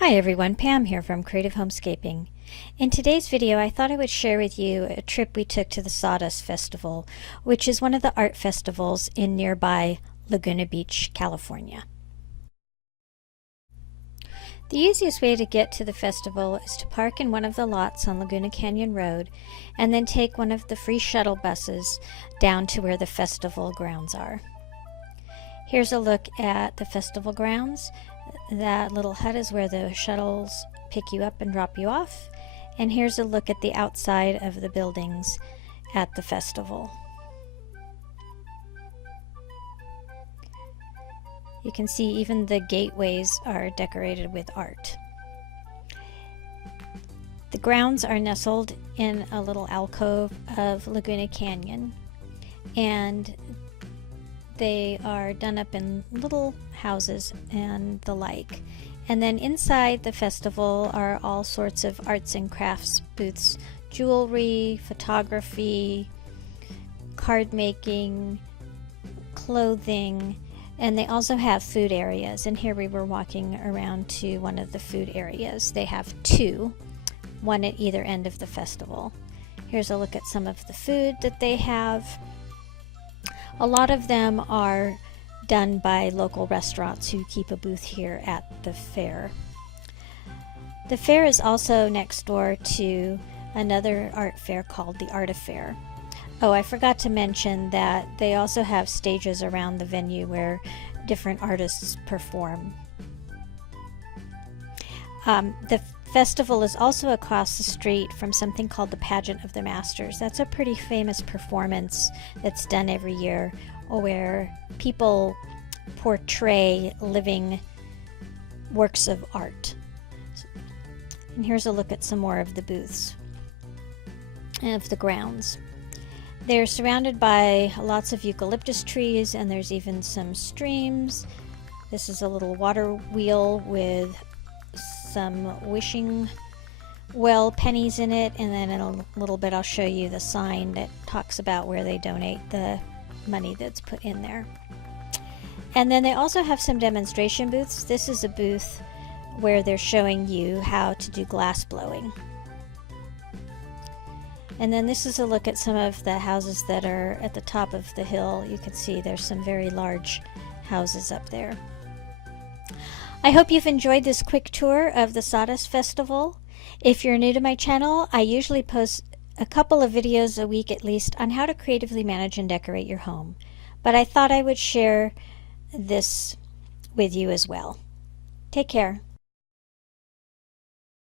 Hi everyone, Pam here from Creative Homescaping. In today's video I thought I would share with you a trip we took to the Sawdust Festival, which is one of the art festivals in nearby Laguna Beach, California. The easiest way to get to the festival is to park in one of the lots on Laguna Canyon Road and then take one of the free shuttle buses down to where the festival grounds are. Here's a look at the festival grounds. That little hut is where the shuttles pick you up and drop you off. And here's a look at the outside of the buildings at the festival. You can see even the gateways are decorated with art. The grounds are nestled in a little alcove of Laguna Canyon, and they are done up in little houses and the like. And then inside the festival are all sorts of arts and crafts booths, jewelry, photography, card making, clothing, and they also have food areas. And here we were walking around to one of the food areas. They have two, one at either end of the festival. Here's a look at some of the food that they have. A lot of them are done by local restaurants who keep a booth here at the fair. The fair is also next door to another art fair called the Art Fair. Oh, I forgot to mention that they also have stages around the venue where different artists perform. The festival is also across the street from something called the Pageant of the Masters. That's a pretty famous performance that's done every year where people portray living works of art. And here's a look at some more of the booths of the grounds. They're surrounded by lots of eucalyptus trees, and there's even some streams. This is a little water wheel with some wishing well pennies in it, and then in a little bit I'll show you the sign that talks about where they donate the money that's put in there. And then they also have some demonstration booths. This is a booth where they're showing you how to do glass blowing. And then this is a look at some of the houses that are at the top of the hill. You can see there's some very large houses up there. I hope you've enjoyed this quick tour of the Sawdust Festival. If you're new to my channel, I usually post a couple of videos a week at least on how to creatively manage and decorate your home. But I thought I would share this with you as well. Take care.